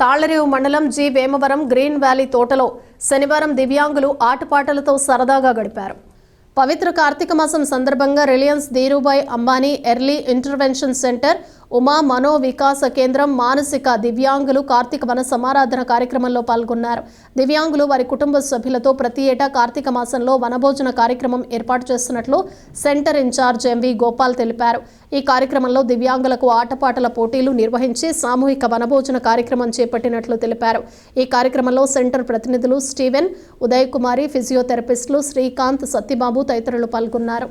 తాళ్ళరేవు మండలం G. Vemavaram green valley తోటలో శనివారం దివ్యాంగులు ఆటపాటలతో సరదాగా గడిపారు. పవిత్ర కార్తీక మాసం సందర్భంగా Reliance Dhirubhai Ambani early intervention centre Uma Mano Vikasa Kendram మానసిక దివ్యాంగులు కార్తీక వన సమారాధన కార్యక్రమంలో పాల్గొన్నారు. దివ్యాంగులు వారి కుటుంబ సభ్యులతో ప్రతి ఏటా కార్తీక మాసంలో వనభోజన కార్యక్రమం ఏర్పాటు చేస్తున్నట్లు సెంటర్ ఇన్ఛార్జ్ ఎంవి గోపాల్ తెలిపారు. ఈ కార్యక్రమంలో దివ్యాంగులకు ఆటపాటల పోటీలు నిర్వహించి సామూహిక వనభోజన కార్యక్రమం చేపట్టినట్లు తెలిపారు. ఈ కార్యక్రమంలో సెంటర్ ప్రతినిధులు స్టీవెన్ ఉదయ్ కుమారి ఫిజియోథెరపిస్టులు శ్రీకాంత్ సత్యబాబు తదితరులు పాల్గొన్నారు.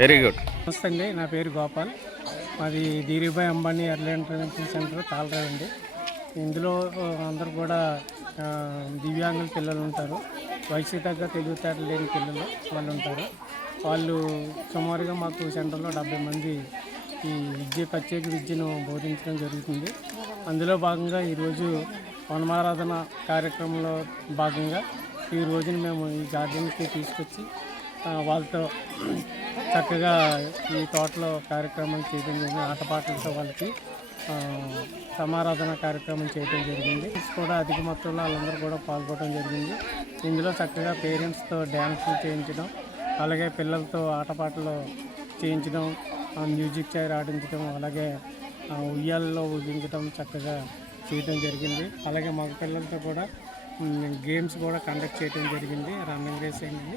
Very good. నమస్తే అండి నా పేరు గోపాల్. మాది Dhirubhai Ambani early intervention centre Tallarevu అండి. ఇందులో అందరు అందరూ కూడా దివ్యాంగుల పిల్లలు ఉంటారు. వయసు తగ్గ తెలివితేటలు లేని పిల్లలు వాళ్ళు ఉంటారు. వాళ్ళు సుమారుగా మాకు సెంటర్లో డెబ్బై మంది ఈ విద్య ప్రత్యేక విద్యను బోధించడం జరుగుతుంది. అందులో భాగంగా ఈరోజు వనమారాధన కార్యక్రమంలో భాగంగా ఈ రోజున మేము ఈ గార్డెన్కి తీసుకొచ్చి వాళ్ళతో చక్కగా ఈ తోటలో కార్యక్రమం చేయడం జరిగింది. ఆటపాటలతో వాళ్ళకి సమారాధన కార్యక్రమం చేయడం జరిగింది. కూడా అధిక మొత్తంలో వాళ్ళందరూ కూడా పాల్గొనడం జరిగింది. ఇందులో చక్కగా పేరెంట్స్తో డ్యాన్సులు చేయించడం అలాగే పిల్లలతో ఆటపాటలు చేయించడం మ్యూజిక్ చైర్ ఆడించడం అలాగే ఉయ్యాలలో ఊగించడం చక్కగా చేయడం జరిగింది. అలాగే మగ పిల్లలతో కూడా గేమ్స్ కూడా కండక్ట్ చేయడం జరిగింది. రన్నింగ్ రేస్ అయింది.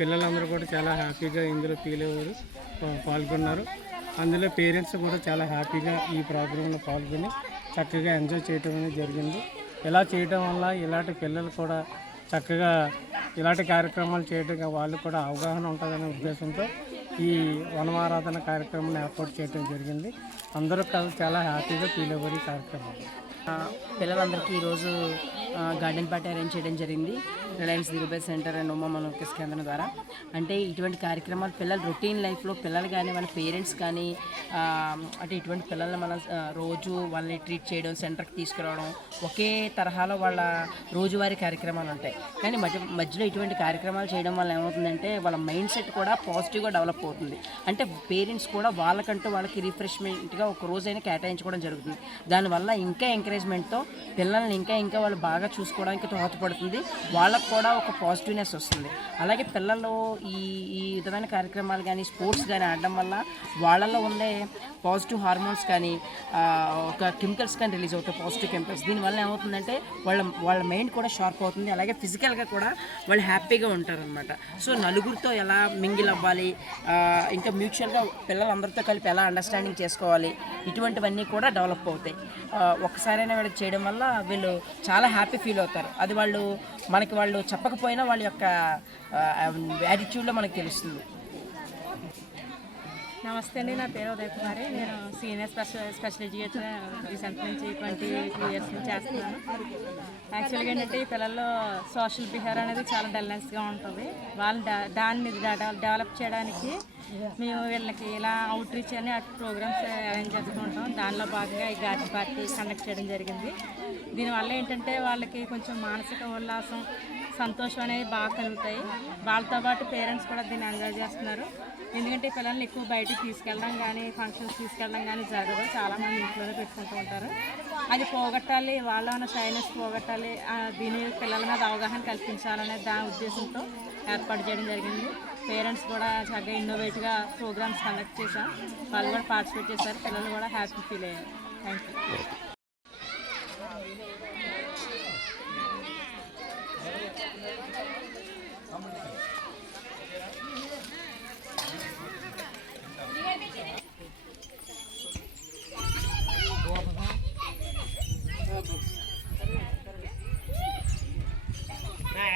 పిల్లలందరూ కూడా చాలా హ్యాపీగా ఇందులో ఫీల్ అయ్యారు పాల్గొన్నారు. అందులో పేరెంట్స్ కూడా చాలా హ్యాపీగా ఈ ప్రోగ్రాంలో పాల్గొని చక్కగా ఎంజాయ్ చేయడం అనేది జరిగింది. ఇలా చేయడం వల్ల ఇలాంటి పిల్లలు కూడా చక్కగా ఇలాంటి కార్యక్రమాలు చేయడం వాళ్ళు కూడా అవగాహన ఉంటుందనే ఉద్దేశంతో ఈ వనమారాధన కార్యక్రమాన్ని ఏర్పాటు చేయడం జరిగింది. అందరూ కలిసి చాలా హ్యాపీగా ఫీల్ అవ్వరు ఈ కార్యక్రమం. పిల్లలందరికీ ఈరోజు గార్డెన్ పార్టీ అరేంజ్ చేయడం జరిగింది. రిలయన్స్ దిగుబై సెంటర్ అండ్ ఉమా మనోకేస్ కేంద్రం ద్వారా. అంటే ఇటువంటి కార్యక్రమాలు పిల్లల రొటీన్ లైఫ్లో పిల్లలు కానీ వాళ్ళ పేరెంట్స్ కానీ అంటే ఇటువంటి పిల్లల్ని మనం రోజు వాళ్ళని ట్రీట్ చేయడం సెంటర్కి తీసుకురావడం ఒకే తరహాలో వాళ్ళ రోజువారీ కార్యక్రమాలు ఉంటాయి. కానీ మధ్య మధ్యలో ఇటువంటి కార్యక్రమాలు చేయడం వల్ల ఏమవుతుందంటే వాళ్ళ మైండ్ సెట్ కూడా పాజిటివ్గా డెవలప్ అవుతుంది. అంటే పేరెంట్స్ కూడా వాళ్ళకంటూ వాళ్ళకి రిఫ్రెష్మెంట్గా ఒక రోజైనా కేటాయించుకోవడం జరుగుతుంది. దానివల్ల ఇంకా ఎంకరేజ్ ఎంకరేజ్మెంట్తో పిల్లల్ని ఇంకా ఇంకా వాళ్ళు బాగా చూసుకోవడానికి దోహదపడుతుంది వాళ్ళకు కూడా ఒక పాజిటివ్నెస్ వస్తుంది. అలాగే పిల్లలు ఈ ఈ విధమైన కార్యక్రమాలు కానీ స్పోర్ట్స్ కానీ ఆడడం వల్ల వాళ్ళలో ఉండే పాజిటివ్ హార్మోన్స్ కానీ ఒక కెమికల్స్ కానీ రిలీజ్ అవుతాయి పాజిటివ్ కెమికల్స్ దీనివల్ల ఏమవుతుందంటే వాళ్ళ వాళ్ళ మైండ్ కూడా షార్ప్ అవుతుంది. అలాగే ఫిజికల్గా కూడా వాళ్ళు హ్యాపీగా ఉంటారనమాట సో నలుగురితో ఎలా మింగిల్ అవ్వాలి ఇంకా మ్యూచువల్గా పిల్లలందరితో కలిపి ఎలా అండర్స్టాండింగ్ చేసుకోవాలి ఇటువంటివన్నీ కూడా డెవలప్ అవుతాయి. ఒకసారి ఎవరైనా వీళ్ళకి చేయడం వల్ల వీళ్ళు చాలా హ్యాపీ ఫీల్ అవుతారు. అది వాళ్ళు మనకి వాళ్ళు చెప్పకపోయినా వాళ్ళ యొక్క యాటిట్యూడ్లో మనకు తెలుస్తుంది. నమస్తే అండి నా పేరు ఉదయ్ కుమారి. నేను సీనియర్ స్పెషల్ స్పెషల్ ఎడ్యుకేటర్ ఈ నుంచి ట్వంటీ టూ ఇయర్స్ నుంచి చేస్తున్నాను. యాక్చువల్గా ఏంటంటే ఈ పిల్లల్లో సోషల్ బిహేవియర్ అనేది చాలా డల్నెస్గా ఉంటుంది. వాళ్ళు దాన్ని డెవలప్ చేయడానికి మేము వీళ్ళకి ఇలా అవుట్ రీచ్ అని ప్రోగ్రామ్స్ అరేంజ్ చేసుకుంటాం. దానిలో భాగంగా ఈ గాజీ పార్టీ కండక్ట్ చేయడం జరిగింది. దీనివల్ల ఏంటంటే వాళ్ళకి కొంచెం మానసిక ఉల్లాసం సంతోషం అనేవి బాగా కలుగుతాయి. వాళ్ళతో పాటు పేరెంట్స్ కూడా దీన్ని ఎంజాయ్ చేస్తున్నారు. ఎందుకంటే పిల్లల్ని ఎక్కువ బయటకు తీసుకెళ్ళడం కానీ ఫంక్షన్స్ తీసుకెళ్ళడం కానీ జరగదు. చాలామంది ఇంట్లోనే పెట్టుకుంటూ ఉంటారు. అది పోగొట్టాలి వాళ్ళ ఉన్న షైనెస్ పోగొట్టాలి. దీని మీద పిల్లల మీద అవగాహన కల్పించాలనే దాని ఉద్దేశంతో ఏర్పాటు చేయడం జరిగింది. పేరెంట్స్ కూడా చక్కగా ఇన్నోవేటివ్గా ప్రోగ్రామ్స్ కండక్ట్ చేశాం వాళ్ళు కూడా పార్టిసిపేట్ చేశారు. పిల్లలు కూడా హ్యాపీ ఫీల్ అయ్యారు. Thank you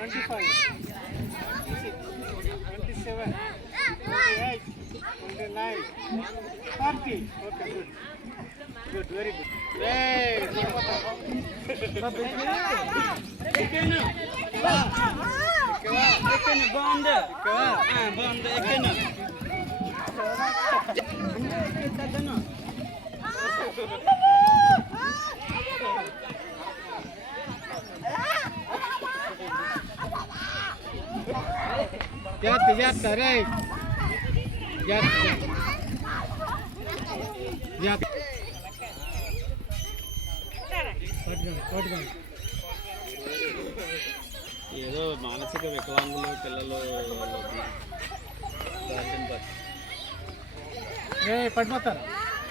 twenty six twenty seven twenty eight twenty nine thirty okay good good ekene bande bande ekene kadana Yattı yattı rey. Yattı. Yattı. Pardon, pardon. ఏదో మానసిక వికలాంగులు పిల్లలు ఏ పడిపోతారు?